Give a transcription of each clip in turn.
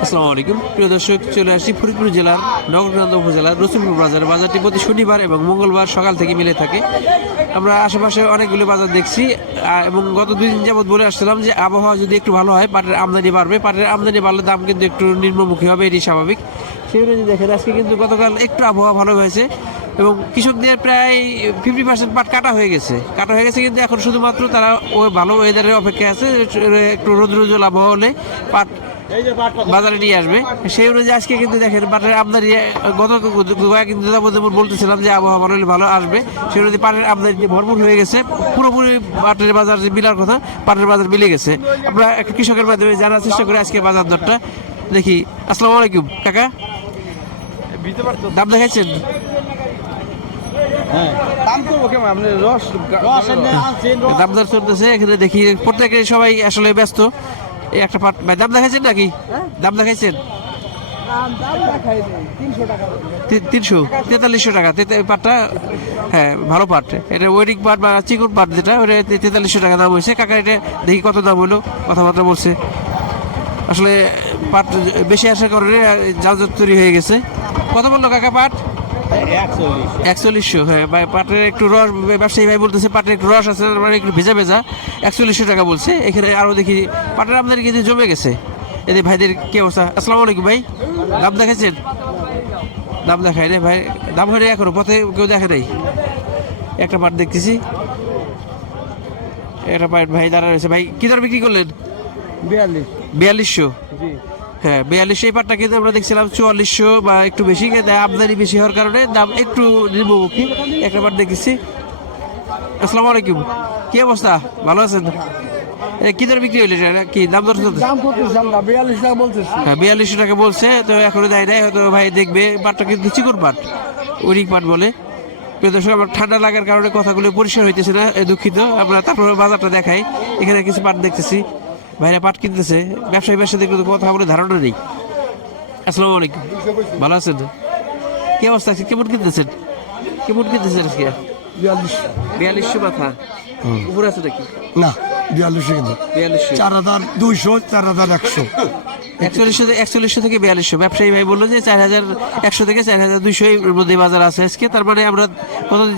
আসসালামু আলাইকুম প্রিয় দর্শক, চলে আসি ফরিদপুর জেলার নগরকান্দা উপজেলার রসুলপুর বাজার। বাজারটি প্রতি শনিবার এবং মঙ্গলবার সকাল থেকে মিলে থাকে। আমরা আশেপাশে অনেকগুলো বাজার দেখছি এবং গত 2 দিন যাবত বলে আসছিলাম যে আবহাওয়া যদি একটু ভালো হয় পাটের আমদানি বাড়বে। পাটের আমদানি বাড়লে দাম কিন্তু একটু নিম্নমুখী হবে, এটি স্বাভাবিক। সেই অনুযায়ী দেখেন আজকে কিন্তু গতকাল একটু আবহাওয়া ভালো হয়েছে এবং কৃষকদের প্রায় 50% পাট কাটা হয়ে গেছে কিন্তু এখন শুধুমাত্র তারা ওই ভালো ওয়েদারের অপেক্ষায় আছে। একটু রোদ্রোজ্জ্বল আবহাওয়া হলে পাট বাজারে নিয়ে আসবে। সেই অনুযায়ী আজকে কিন্তু দেখেন পাটের আমদানি গত কয়েকদিন বলতেছিলাম যে আবহাওয়া ভালো হলে ভালো আসবে, সেই অনুযায়ী পাটের আমদানি ভরপুর হয়ে গেছে। পুরোপুরি পাটের বাজার যে মিলার কথা, পাটের বাজার মিলে গেছে। আমরা একটা কৃষকের মাধ্যমে জানার চেষ্টা করি আজকে বাজার দরটা দেখি। আসসালামু আলাইকুম কাকা, দাম দেখাচ্ছেন? দাম দর চলতেছে এখানে দেখি, প্রত্যেকে সবাই আসলে ব্যস্ত। এই একটা পাট ভাই দাম দেখাইছেন নাকি? দাম দেখাইছেন 343 টাকা পাটটা। হ্যাঁ ভালো পাট, এটা ওয়েডিং পাট বা চিকন পাট যেটা, ওটা 43 টাকা দাম হয়েছে। কাকা এটা দেখি কত দাম হলো, কথাবার্তা বলছে। আসলে পাট বেশি আসার কারণে যানজট তৈরি হয়ে গেছে। কত বললো কাকা পাট? 4100। হ্যাঁ পাটের একটু রস, ব্যবসায়ী ভাই বলতেছে পাটের একটু রস আছে, মানে একটু ভেজা ভেজা। 4100 টাকা বলছে। এখানে আরো দেখি পাটের আমদানি কিন্তু জমে গেছে। এদের ভাইদের কি অবস্থা? আসসালামু আলাইকুম ভাই, দাম দেখাচ্ছেন? দাম দেখায় রে ভাই, দাম হয় এখনো পথে কেউ দেখে নাই। একটা পাট দেখতেছি, একটা পাট ভাই দাঁড়া রয়েছে। ভাই কি দর বিক্রি করলেন? 4200। হ্যাঁ 4200। এই পাটটা কিন্তু আমরা দেখছিলাম 4400 বা একটু বেশি, আমদানি বেশি হওয়ার কারণে দাম একটু নিম্নমুখী। একটা পাট দেখেছি। আসসালামু আলাইকুম, কি অবস্থা? ভালো আছেন? কি দর বিক্রি হইলে কি দাম দর? 4200 টাকা বলছে, তো এখনো দেয় নাই, হয়তো ভাই দেখবে। পাটটা কিন্তু চিকন পাট, উইরিং পাট বলে। প্রিয় দর্শক, আমার ঠান্ডা লাগার কারণে কথাগুলো পরিষ্কার হইতেছে না, দুঃখিত। আমরা তারপরে বাজারটা দেখাই। এখানে কিছু পাট দেখতেছি, ভাইরা পাট কিনতেছে। ব্যবসায়ী সাথে কিন্তু কথা বলে ধারণা নেই। আসসালামু আলাইকুম, ভালো আছেন? কি অবস্থা আছে? কেমন কিনতেছেন আজকে? 4200 মাথা উপরে আছে নাকি? না 4200 কিন্তু 4200, 4200, 4100। 4100 থেকে 4200। ব্যবসায়ী ভাই বললো যে 4100 থেকে 4200 এর মধ্যে বাজার আছে আজকে। তার মানে আমরা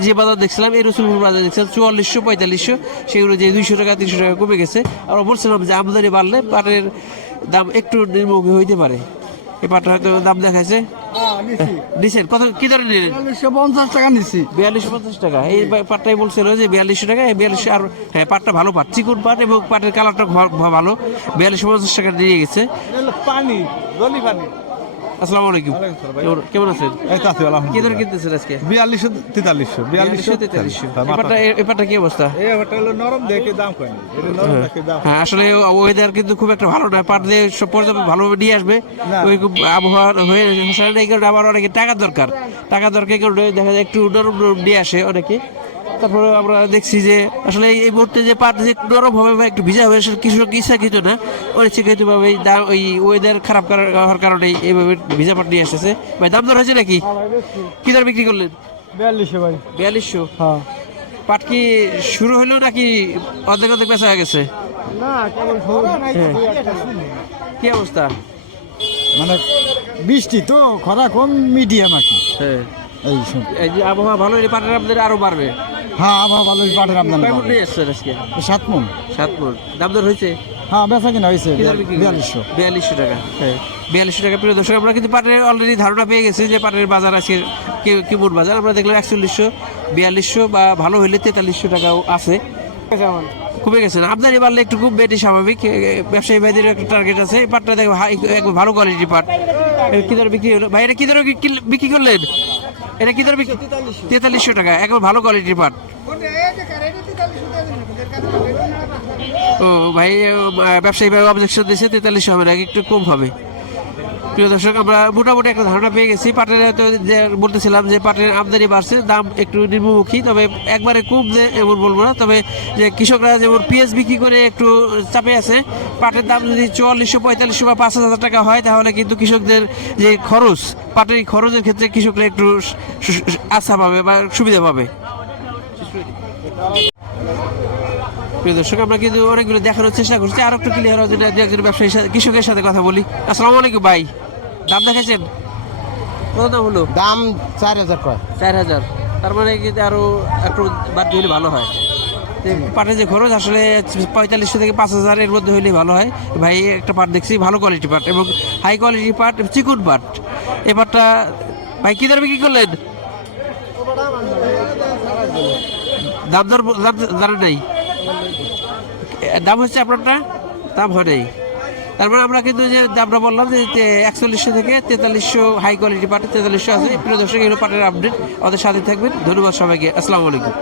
যে বাজার দেখছিলাম, এই রসুলপুর বাজার দেখছিলাম 4400 4500, সেগুলো যে 200 টাকা 300 টাকা কমে গেছে। আমরা বলছিলাম যে আমদানি বাড়লে পাটের দাম একটু নিম্নমুখী হইতে পারে। এই পাটটা হয়তো দাম দেখাইছে। নিছেন কত? কি ধরে নিলেন? 4250 টাকা নিচ্ছি। 4250 টাকা। এই পাটটাই বলছিল যে 4200 টাকা। 4200। আর হ্যাঁ পাটটা ভালো পাট, চিকন পাট এবং পাটের কালারটা ভালো। 4250 টাকা দিয়ে গেছে। পানি জলি পানি। আসসালামু আলাইকুম, কেমন আছেন? কি ধরে কিনতেছেন আজকে? 4200 এই পাটটা কি অবস্থা? নরম দেখে দাম কয়। হ্যাঁ আসলে ওয়েদার কিন্তু খুব একটা ভালো নয়। পাট দিয়ে সব পর্যায়ে ভালোভাবে নিয়ে আসবে, ওই আবহাওয়া হয়ে এই কারণে আবার অনেকে টাকার দরকার কারণে দেখা যায় একটু নরম নরম নিয়ে আসে অনেকে। তারপরে আমরা দেখছি যে আসলে এই মুহূর্তে যে পাট যে নরম হবে বা একটু ভিজা হবে, কৃষক ইচ্ছাকৃত না, অনিচ্ছাকৃতভাবে ওই ওয়েদার খারাপ হওয়ার কারণে এইভাবে ভিজা পাট নিয়ে আসতেছে। ভাই দাম দর হয়েছে নাকি? কি দর বিক্রি করলেন? 4200 ভাই। 4200। হ্যাঁ পাট কি শুরু হলো নাকি অর্ধেক বেচা হয়ে গেছে? না কেবল কি অবস্থা? মানে বৃষ্টি তো, খরা কম, মিডিয়াম আর কি। হ্যাঁ এই যে আবহাওয়া ভালো, এই পাটের আমদানি আরো বাড়বে। হ্যাঁ আবহাওয়া ভালো, পাটের আমদানি কয় মণ নিয়ে আসছেন আজকে? 7 মণ। 7 মণ। দাম দর হয়েছে? হ্যাঁ বেচা কিনা হয়েছে 4200 টাকা। হ্যাঁ 4200 টাকা। প্রিয় দর্শক, আমরা কিন্তু পাটের অলরেডি ধারণা পেয়ে গেছি যে পাটের বাজার আছে কেমন বাজার। আমরা দেখলাম 4100, 4200 বা ভালো হলে 4300 টাকাও আছে। কমে গেছে না, আমদানি বাড়লে একটু খুব বেটি স্বাভাবিক। ব্যবসায়ী ভাইদের একটা টার্গেট আছে। এই পাটটা দেখো ভালো কোয়ালিটির পাট। কি দর বিক্রি হলো ভাই? এটা কি দর বিক্রি করলেন? এটা কি দর বিক্রি? 4300 টাকা, একবার ভালো কোয়ালিটির পাট। ও ভাই, ব্যবসায়ী ভাই অবজেকশন দিয়েছে 4300 হবে না, একটু কম হবে। প্রিয় দর্শক, আমরা মোটামুটি একটা ধারণা পেয়ে গেছি। পাটের বলতেছিলাম যে পাটের আমদানি বাড়ছে, দাম একটু নিম্নমুখী, তবে একবারে কম যে এমন বলবো না। তবে যে কৃষকরা যেমন পেঁয়াজ বিক্রি করে একটু চাপে আছে, পাটের দাম যদি 4400 4500 বা 5000 টাকা হয়, তাহলে কিন্তু কৃষকদের যে খরচ, পাটের খরচের ক্ষেত্রে কৃষকরা একটু আশা পাবে বা সুবিধা পাবে। প্রিয় দর্শক, আমরা কিন্তু অনেকগুলো দেখানোর চেষ্টা করছি, আর একটু ক্লিয়ার হওয়ার জন্য একজন ব্যবসায়ী কৃষকের সাথে কথা বলি। আসসালামু আলাইকুম ভাই, দাম দেখাইছেন? কত দাম হলো? দাম 4000 কয়। 4000। তার মানে কিন্তু আরো একটু বাদ দিলে ভালো হয়। তো পাটের যে খরচ আসলে 4500 থেকে 5000 এর মধ্যে হইলে ভালো হয়। ভাই একটা পাট দেখছি, ভালো কোয়ালিটি পাট এবং হাই কোয়ালিটি পাট, চিকুন পাট। এই পাটটা ভাই কি দরে বিক্রি করলেন? দাম দর জানেন নাই? দাম হচ্ছে আপনারটা, দাম হয় নাই। তার মানে আমরা কিন্তু যে দামটা বললাম যে 4100 থেকে 4300 হাই কোয়ালিটি পাটের 4300 আছে। প্রিয় দর্শক, এগুলো পাটের আপডেট, আমাদের সাথে থাকবেন। ধন্যবাদ সবাইকে, আসসালামু আলাইকুম।